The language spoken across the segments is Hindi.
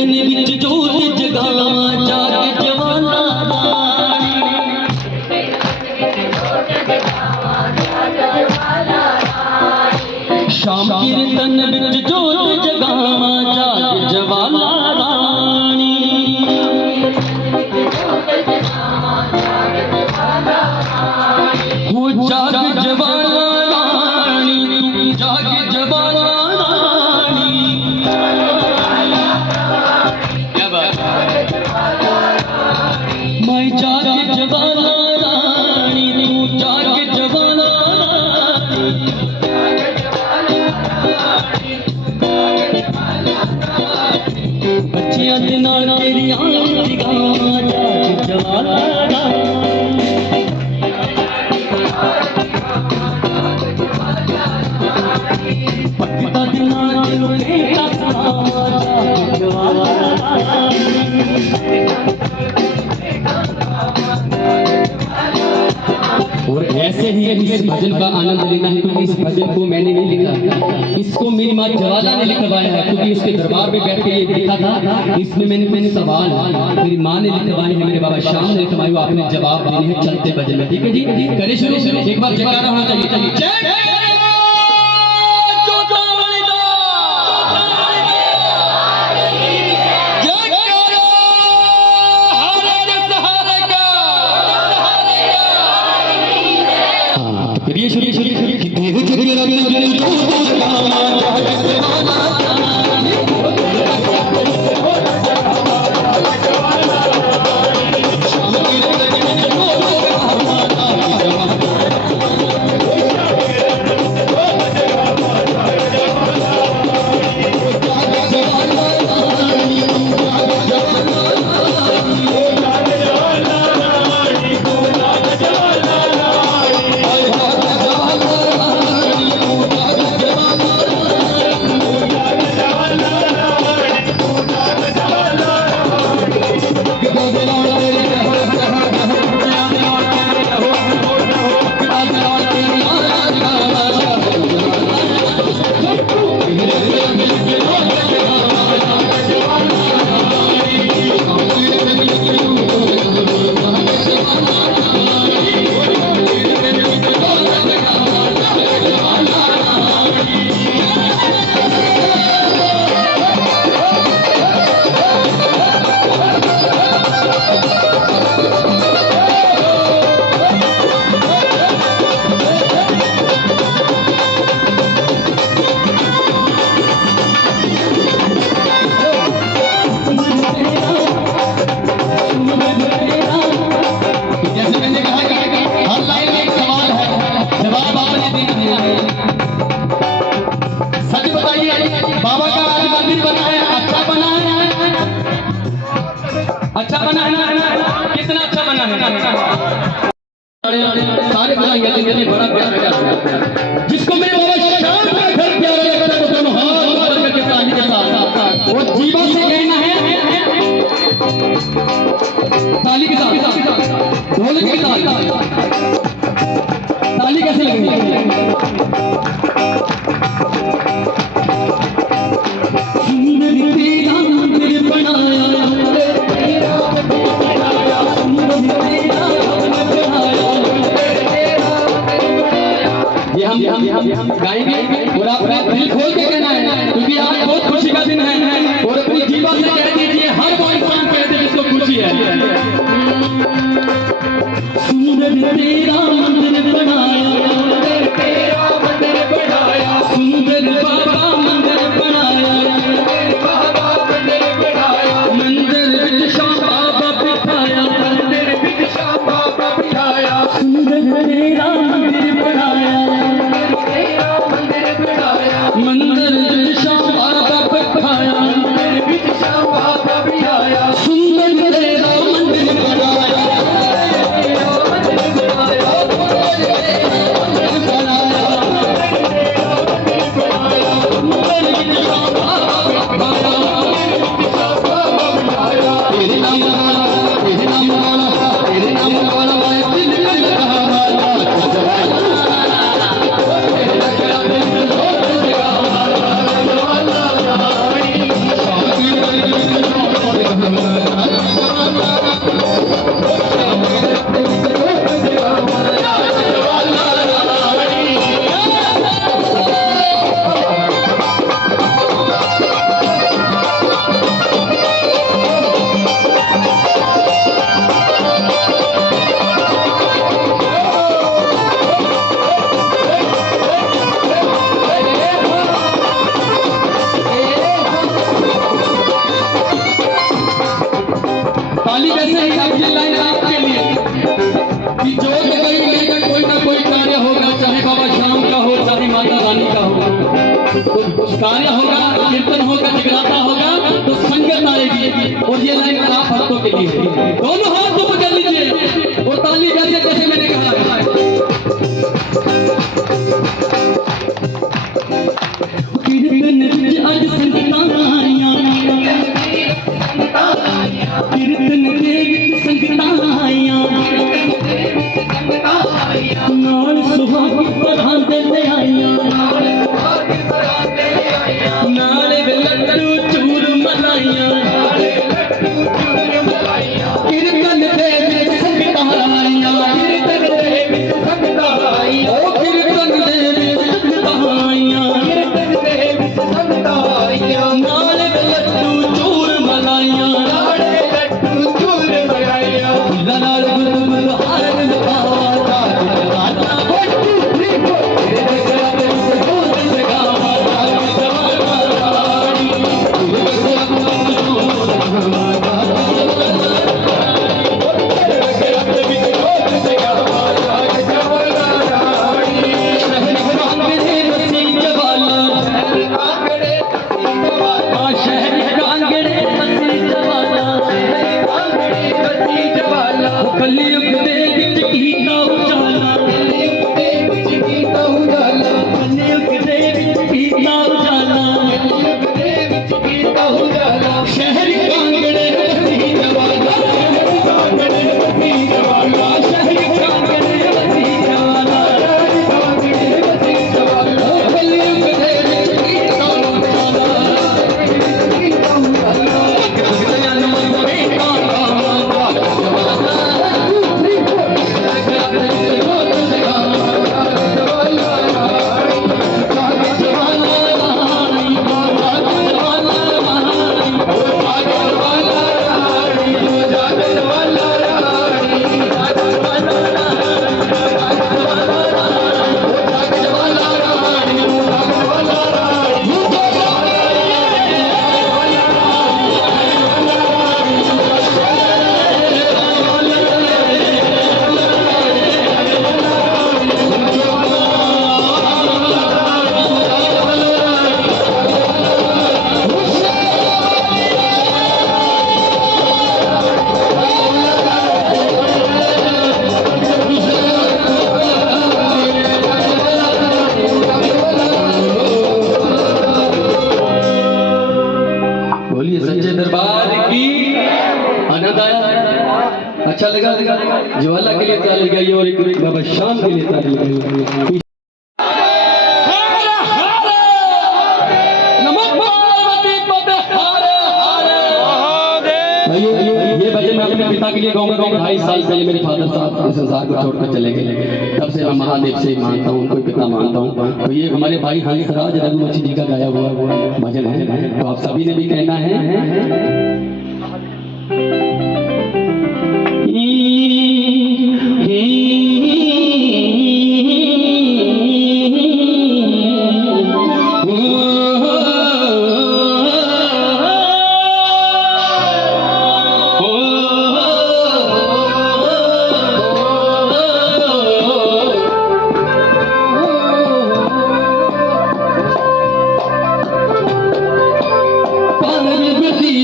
तन विच जोत जगावा जाग जवाना शाम कीर्तन विच जोत जगावा जाग जवाना रानी हो जाग जवाना रानी जाग जवाना रानी क्या बात मैं जाग जवाना रानी तू जाग जवाना बच्चियां दे नाल तेरी आंटी गावां जाग जवाना पक्का दे नाल तेनू लेटा सुनावां जाग जवाना और ऐसे ही इस भजन का आनंद लेना है क्योंकि इस भजन को मैंने नहीं लिखा, इसको मेरी माँ ज्वाला ने लिखवाया है क्योंकि उसके दरबार में बैठ के ये लिखा था। इसमें मैंने सवाल मेरी माँ ने लिखवाए हैं, मेरे बाबा श्याम ने लिखवाए, वो आपने जवाब देने हैं चलते भजन में। ठीक है जी, करे शुरू। एक बार जयकारा होना चाहिए। अच्छा बना है, कितना अच्छा बना है, सारे बनाएंगे बड़ा प्यार है। जिसको मेरे बाबा श्याम का घर प्यारा लगता है वो दोनों हाथ करके ताली के साथ वो जीवा से कहना है, ताली के साथ ढोल के साथ ताली कैसे लगेगी। हम गाएंगे और अपना दिल खोल के कहना है क्योंकि आज बहुत खुशी का दिन है और अपनी जीवा से कह दीजिए हर वो इंसान कहते हैं जिसको खुशी है। सुंदर तेरा मंदिर बनाया, तेरा मंदिर बनाया, सुंदर बाबा मंदिर बनाया, बाबा मंदिर बनाया, मंदिर विच श्याम बाबा बिठाया, मंदिर विच श्याम बाबा बिठाया, सुंदर तेरा मंदिर बनाया, मंदिर विच श्याम बाबा बिठाया, मंदिर विच श्याम बाबा बिठाया, सुंदर तेरा मंदिर बनाया, तेरा मंदिर बनाया। जाएगी। और ये लाइन आप भक्तों के लिए, दोनों हाथ ऊपर कर लीजिए और ताली बजाइए जैसे मैंने कहा। कीर्तन आज संगताया, कीर्तन के संगताया, नाल सुहाग परां दे आया, नाल लड्डू चूर मलाइया, कीर्तन दे संगताया, कीर्तन दे संगताया, ओ कीर्तन दे संगताया, कीर्तन दे संगताया, नाल लड्डू चूर मलाइया, नाल लड्डू चूर मलाइया, नाल गुल हार लगावा, कलयुग दे विच कीता उजाला, कलयुग दे विच कीता उजाला, कलयुग दे विच कीता उजाला, कलयुग दे विच कीता उजाला, शहर कांगड़े वसी जवाला, कांगड़े वसी जवाला, शहर कांगड़े वसी जवाला, कांगड़े वसी जवाला, कलयुग दे विच कीता उजाला, कीता उजाला, दुनिया नु बेटा जवाला। सच्चे दरबार की आनंद आया, अच्छा लगा, ज्वाला के लिए ताली लगाइए और एक बाबा शाम के लिए ताली लगाइए। ये भजन मैं अपने पिता के लिए गाऊंगा। 2.5 साल पहले मेरे फादर साहब इस संसार को छोड़कर चले गए, तब से मैं महादेव से मानता हूँ, उनको पिता मानता हूँ। तो ये हमारे भाई हंसराज रघुवंशी जी का गाया हुआ भजन है, तो आप सभी ने भी कहना है। पार्वती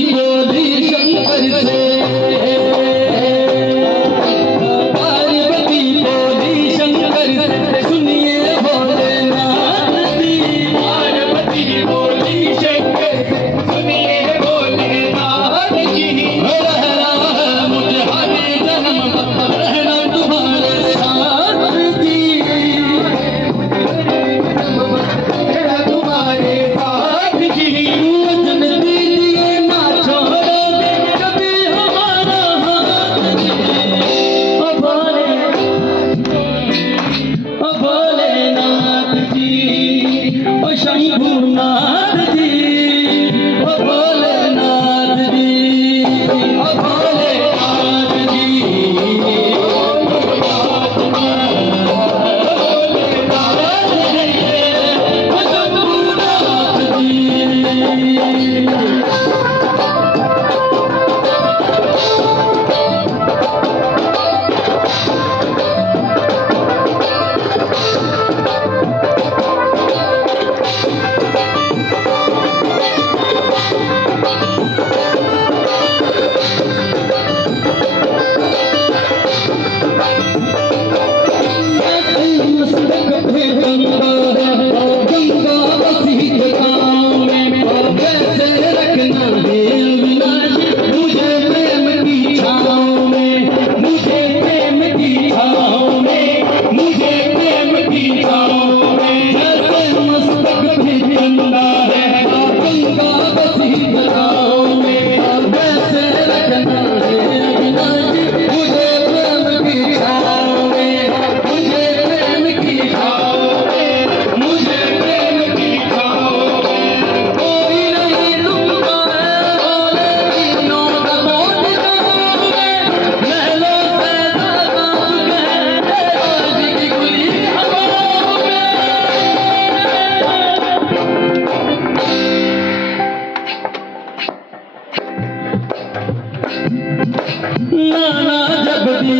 लाना जब भी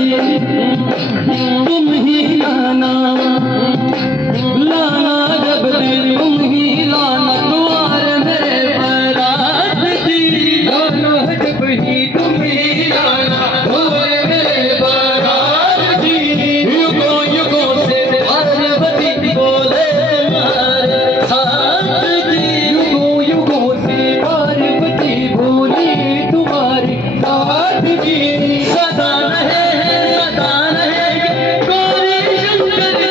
तुम ही लाना, लाना जब भी तुम ही लाना, तुम्हारे मेरे बारात की, लाना जब भी तुम ही लाना, तुम्हारे मेरे बारात की। युगों युगों से पार्वती बोले तुम्हारे साथ जी, युगों युगों से पार्वती बोली तुम्हारे साथ जी। सदा रहे गौरी शंकर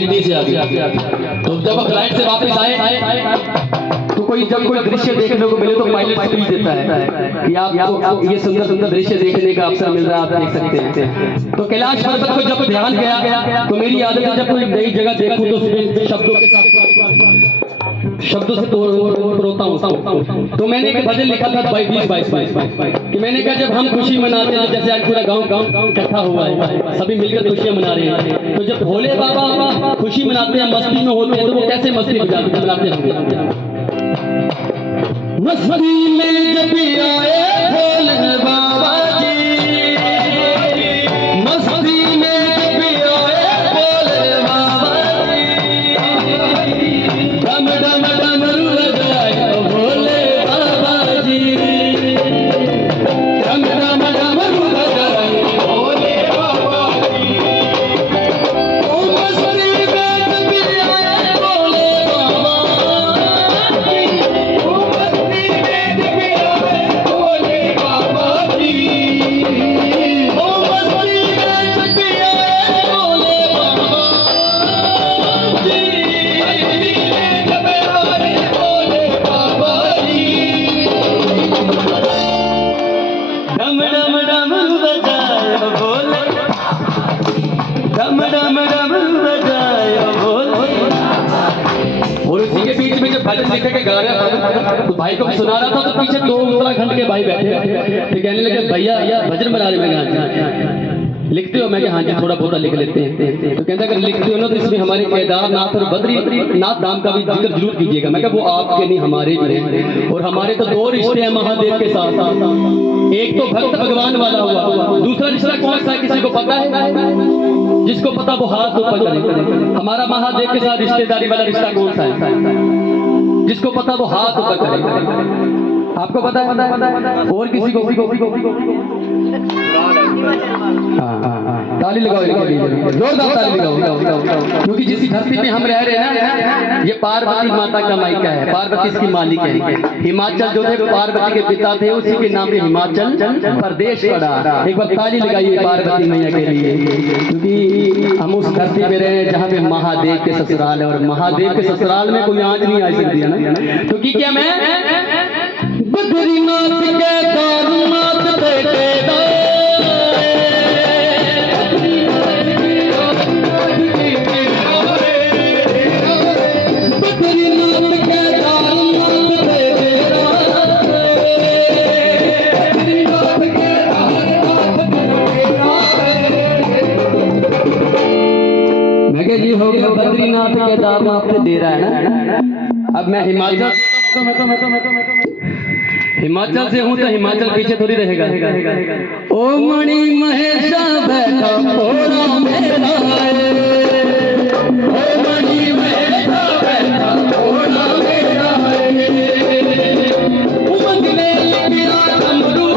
शिरडी से आ गया। तो जब फ्लाइट से वापस आए तो जब कोई दृश्य देखने को मिले तो पायलट स्पीच देता है कि आप ये सुंदर सुंदर दृश्य देखने का अवसर मिल रहा है, आप देख सकते हैं। तो कैलाश पर्वत को जब ध्यान गया तो मेरी आदत है जब कोई नई जगह देखूं तो उसमें शब्दों से तोड़ता हूँ। तो मैंने एक भजन लिखा था 20-22 कि मैंने कहा जब हम खुशी मनाते हैं, जैसे आज पूरा गांव इकट्ठा हुआ है, सभी मिलकर खुशियां मना रहे हैं, तो जब भोले बाबा खुशी मनाते हैं, मस्ती में होते हैं, तो वो कैसे मस्ती मनाते हैं? मस्ती में जब आए भोले बाबा जी, मस्ती में जब आए भोले बाबा जी, डम डम डमरू बजाए भोले बाबा जी, डम डम डमरू बजाए भोले बाबा जी। ओ मस्ती में जब आए भोले बाबा जी, ओ मस्ती में जब आए भोले बाबा जी, ओ मस्ती में जब आए भोले बाबा जी, मस्ती में जब आए भोले बाबा जी, डम डम डमरू बजाए भोले, डम डम डमरू बजाए भोले। और उसी के बीच में जब भजन लिखे के गा रहा था तो भाई को मैं सुना रहा था, तो पीछे 2 उत्तराखंड के भाई बैठे तो कहने लगे भैया भजन बना रहे हैं, लिखते हो? मैं हाँ जी थोड़ा बहुत लिख लेते हैं। तो कहते अगर लिखते हो ना तो इसमें हमारे केदारनाथ और बद्रीनाथ धाम का भी जिक्र जरूर कीजिएगा। मैं कहा वो आपके नहीं हमारे भी हैं, और हमारे तो 2 रिश्ते हैं महादेव के साथ। एक तो भक्त भगवान वाला हुआ, दूसरा रिश्ता कौन सा है किसी को पता है? जिसको पता वो हाथ ऊपर करे। हमारा महादेव के साथ रिश्तेदारी वाला रिश्ता कौन सा है? जिसको पता वो हाथ ऊपर करे। आपको पता है? और किसी को? ताली लगाओ, जोरदार ताली लगाओ, क्योंकि जिस धरती पे हम रह रहे हैं ना, ये पार्वती माता का मायका है, पार्वती इसकी मालिक है। हिमाचल जो थे पार्वती के पिता थे, उसी के नाम पे हिमाचल प्रदेश पड़ा। एक बार ताली लगाइए पार्वती मैया के लिए, क्योंकि हम उस धरती पे रहे जहाँ पे महादेव के ससुराल है, और महादेव के ससुराल में कोई आंच नहीं आ सकती है ना। क्योंकि क्या मैं बद्रीनाथ के दारूनाथ बेटे जी हो गया बद्रीनाथ केदारनाथ पे दे रहा है ना। अब मैं हिमाचल से हूँ तो हिमाचल पीछे थोड़ी रहेगा। ओ मणि महेशा बैठा थोड़ा मेरा है, ओ मणि महेशा बैठा थोड़ा मेरा है, उमंग ने लिखा डमरू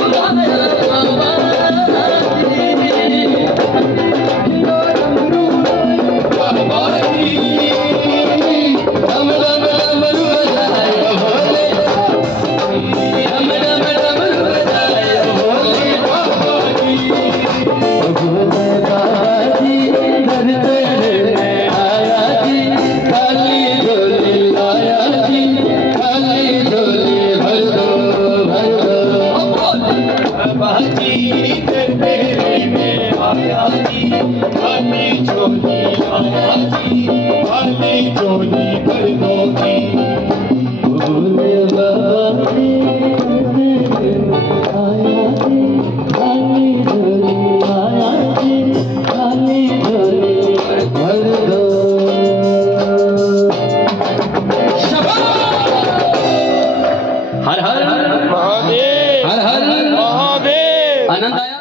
आनंद आया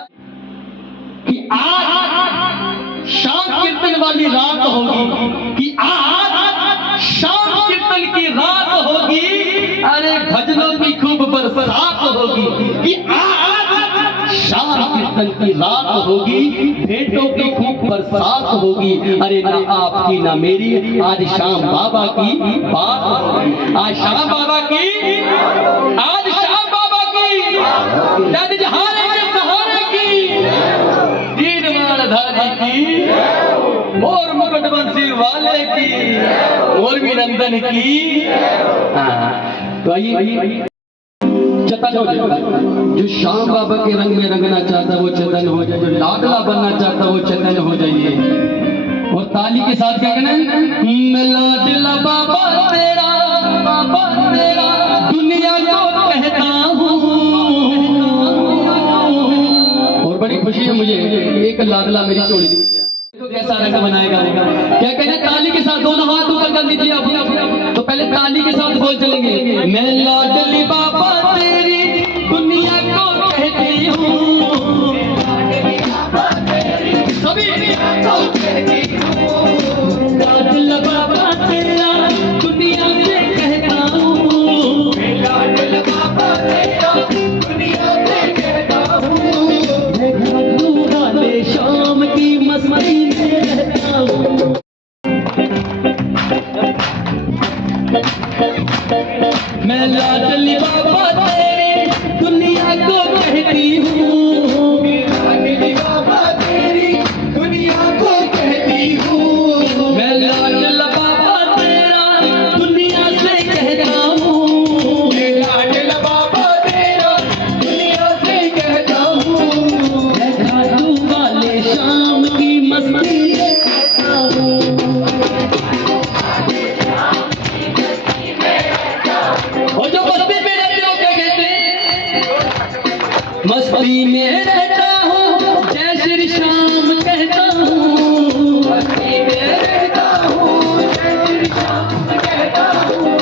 कि आज शाम कीर्तन वाली रात होगी, कि आज शाम कीर्तन की रात होगी, अरे भजनों की खूब बरसात होगी, कि आज शाम कीर्तन की रात होगी, भेंटों की खूब बरसात होगी। अरे ना आपकी ना मेरी, आज शाम बाबा की बात होगी, आज शाम बाबा की, आज शाम बाबा की, दादी जहारे की, दीन माल धारी की, और बंसी वाले की, मोरबी नंदन की। तो आइए चतन हो जाए, जो श्याम बाबा के रंग में रंगना चाहता वो चतन हो जाए, जो लाडला बनना चाहता वो चतन हो जाइए। और ताली के साथ क्या कहना है, मैं लाडला बाबा तेरा दुनिया को कहता हूँ। और बड़ी खुशी है मुझे, एक लाडला मेरी चोली दी तो कैसा रंग बनाएगा। क्या कहना, ताली के साथ दोनों हाथ ऊपर कर लीजिए आप। तो पहले ताली के साथ बोल चलेंगे, मैं लाडली बाबा तेरी दुनिया को कहती हूँ, सभी लाडला बाबा तेरा दुनिया से कहता हूँ, लाडला बाबा तेरा दुनिया से कहता हूँ। मैं घाटू वाले शाम की मस्ती में रहता हूँ। मैं लाडली बाबा तेरी दुनिया को कहती हूँ, लाडली बाबा तेरी दुनिया को कहती हूँ। मैं लाडला बाबा तेरा दुनिया से कहता हूँ, लाडला बाबा तेरा दुनिया से कहता हूँ। मैं घाटू वाले शाम की मस्ती में रहता हूँ। और जो मस्ती में रहते हो क्या कहते हैं, मस्ती में रहता हूँ जय श्री श्याम कहता हूँ, मस्ती में रहता हूँ जय श्री श्याम कहता हूँ।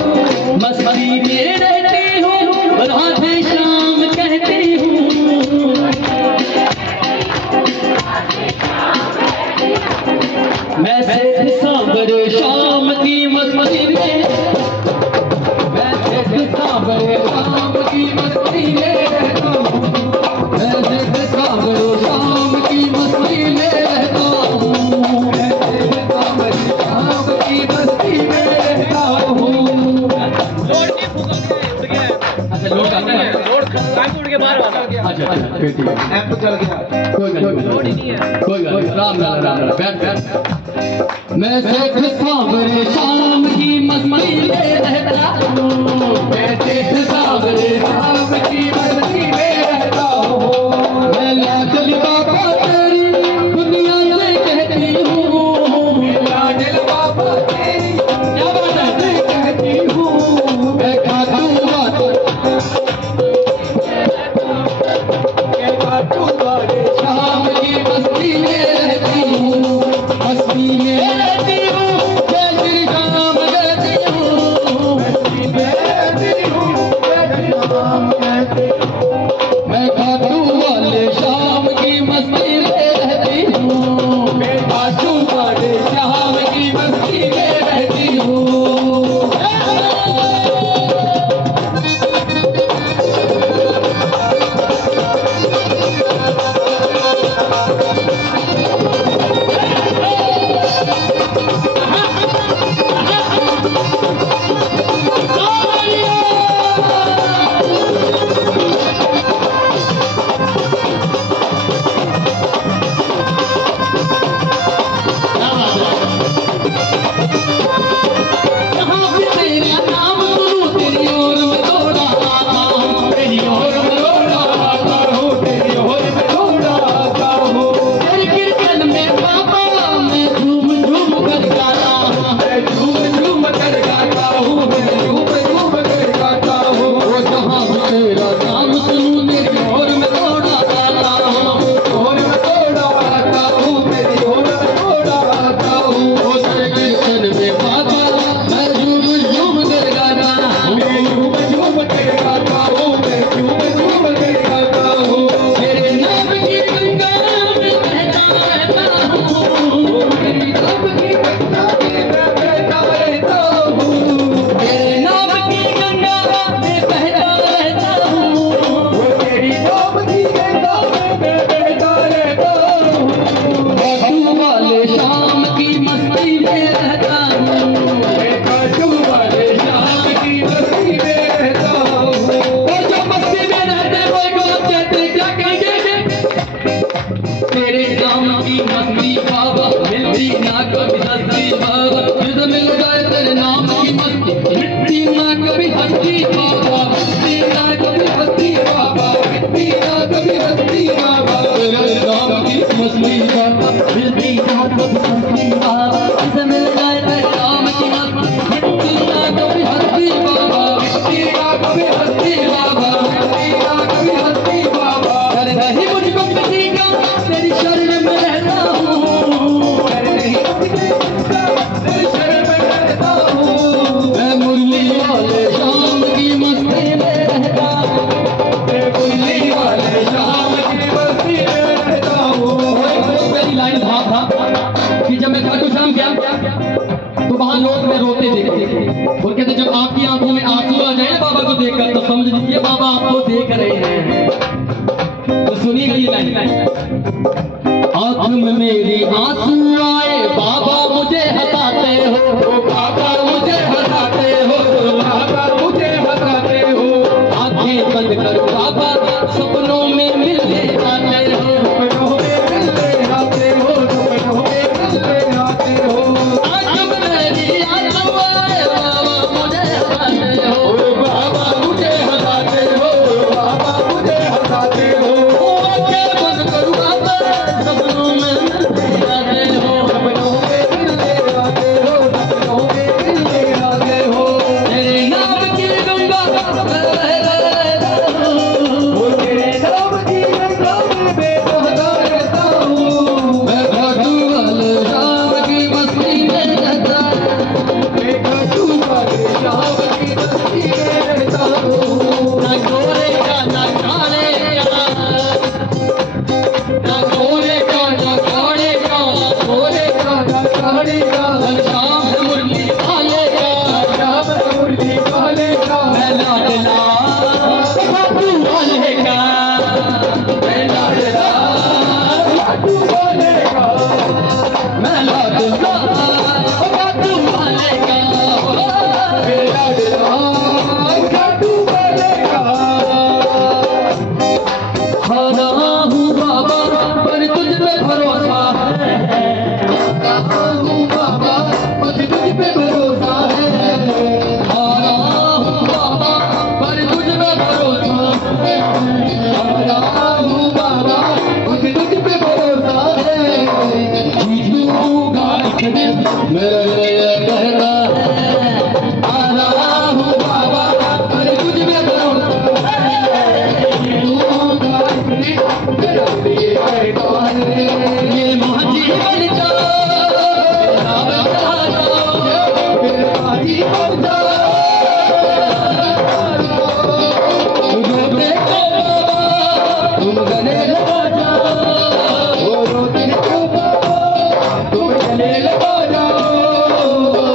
मस्ती में रहती हूँ राधे श्याम कहती हूँ, मैं सेठ सांबर शाम की मस्ती में, मैं सेठ सांबर शाम की मस्ती में रहता हूँ, मैं सेठ सांबर शाम की मस्ती में रहता हूँ, मैं सेठ सांबर शाम की मस्ती में रहता हूँ। अच्छा लोट आता है, लोट उड़ के बाहर वाला। अच्छा फिर ठीक है, ऐप तो चल गया, कोई गल नहीं है, कोई गल नहीं, राम राम बैठ। मैं सेठ सांबर शाम की मस्ती में रहता हूँ, मैं सेठ सांबर शाम की मस्ती में रहता हूँ। मैं लाडली बाबा तेरी दुनिया से कहती हूँ, लाडली बाबा तेरी क्या बात है कहती हूँ। मैं घाटू वाले शाम की मस्ती में रहती हूँ, मस्ती में रहती हूँ जय श्री राम। मस्ती, मिट्टी ना कभी हस्ती बाबा, मिट्टी ना कभी हस्ती बाबा, मिट्टी ना कभी हस्ती बाबा, तेरे नाम की मस्ती बाबा, मिट्टी ना कभी हस्ती बाबा, ऐसे मिल जाए तेरे नाम की मस्ती, मिट्टी ना कभी हस्ती बाबा, मिट्टी ना कभी हस्ती बाबा, मिट्टी ना कभी हस्ती बाबा, डर नहीं मुझको किसी का, तेरी शरण में रहता हूँ, डर नहीं मुझको किसका, तेरी शरण में रहता हूँ, मैं मुरली वाले शाम की मस्ती में रहता हूँ, मैं मुरली वाले शाम की मस्ती में रहता हूँ। पहली लाइन था कि जब मैं खाटू श्याम गया तो वहां लोग मैं रोते देखते और कहते जब आपकी आंखों में आंसू आ जाए बाबा को देखकर तो समझ लीजिए बाबा आपको देख रहे हैं। तो सुनिएगा ये लाइन, आंख में मेरी आंसू आए बाबा मुझे हंसाते हो, बाबा मुझे हंसाते हो, बाबा मुझे हंसाते हो, आंखें बंद कर बाबा सपनों में मिलने आते हो, सपनों में मिलने आते हो, सपनों में मिलने आते हो, आंख में मेरी आंसू आए बाबा मुझे हंसाते हो, बाबा मुझे हंसाते हो, बाबा मुझे हंसाते हो, आंखें बंद कर बाबा सपनों में मिलने आते हो, सपनों में मिलने आते हो, सपनों में मिलने आते हो, तेरे नाम की गंगा मैं बह रहता हूँ, तेरे नाम की गंगा में बेतहता रहता हूँ, मैं खाटू वाले शाम की मस्ती में रहता हूँ, मैं खाटू वाले शाम की मस्ती में रहता हूँ, ना गोरे का ना काले का, ना गोरे का ना काले का, गोरे का ना काले का, शाम मुरली वाले का, शाम मुरली वाले का, मैं लाडला खाटू वाले का, मैं लाडला खाटू वाले का, मैं लाडला खाटू वाले का, मैं लाडला खाटू वाले का। हारा हूँ बाबा पर तुझ पे भरोसा है, हारा हूँ बाबा पर तुझ पे भरोसा है, हारा हूँ बाबा पर तुझ पे भरोसा है, हारा हूँ बाबा पर तुझ पे भरोसा है, जीतूंगा एक दिन मेरा ये कहना है, हारा हूँ बाबा पर तुझ पे भरोसा है, जीतूंगा एक दिन मेरा ये कहना है, ये माझी बन जाओ मेरा बता जाओ, मेरे माझी बन जाओ, तुझे देखो तुम गले लगा जाओ, वो रोते को तुम गले लगा जाओ,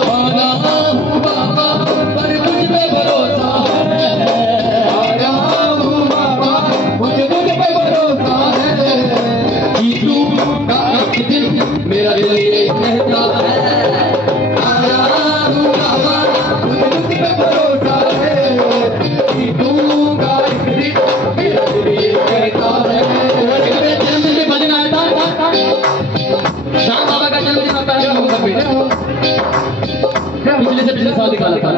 हारा हूँ बाबा पर तुझ पे भरोसा है, हारा हूँ बाबा मुझे तुझ पे भरोसा है, जीतूंगा एक दिन मेरा दिल ये कहता है, हारा हूँ बाबा मुझे तुझ पे भरोसा है, जीतूंगा एक दिन मेरा दिल ये कहता है। जन्मदिन में भजन आया था, श्याम बाबा का जन्मदिन आता है नवंबर में, पिछले से पिछले साल निकाला था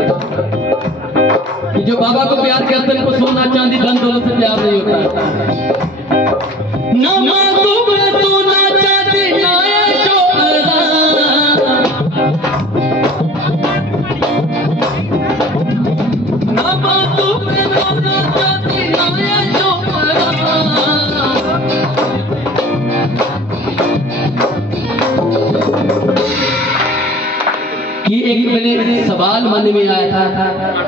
कि जो बाबा को प्यार करते हैं उनको सोना चांदी धन दौलत से प्यार नहीं होता, ना मासूम है सोना चांदी ना ऐशो-आराम, ना मासूम है सोना चांदी ना ऐशो-आराम, कि एक मैंने सवाल मन में आया था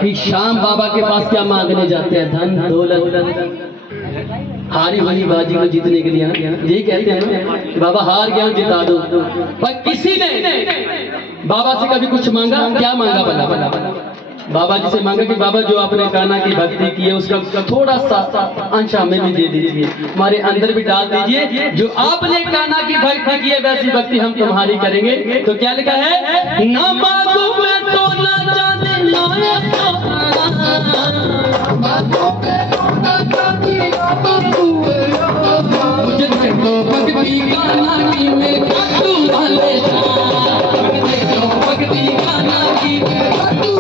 कि श्याम बाबा के पास क्या मांगने जाते हैं, धन दौलत, हारी वाली बाजी को जीतने के लिए ना, यही कहते हैं ना कि बाबा हार गया जिता दो, पर किसी ने बाबा से कभी कुछ मांगा? क्या मांगा भला? बाबा जी से मांगा कि बाबा जो आपने कान्हा की भक्ति की है उसका थोड़ा सा अंश हमें भी दे दीजिए, हमारे अंदर भी डाल दीजिए, जो आपने कान्हा की भक्ति की है वैसी भक्ति हम तुम्हारी करेंगे। तो क्या लिखा है, ना मांगू मैं तो ना चांदी ना मुझे देखो भक्ति कान्हा की मैं खाटू वाले शाम, मुझे देखो भक्ति कान्हा की मैं खाटू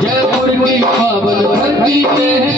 जयपुर की पावन धरती पे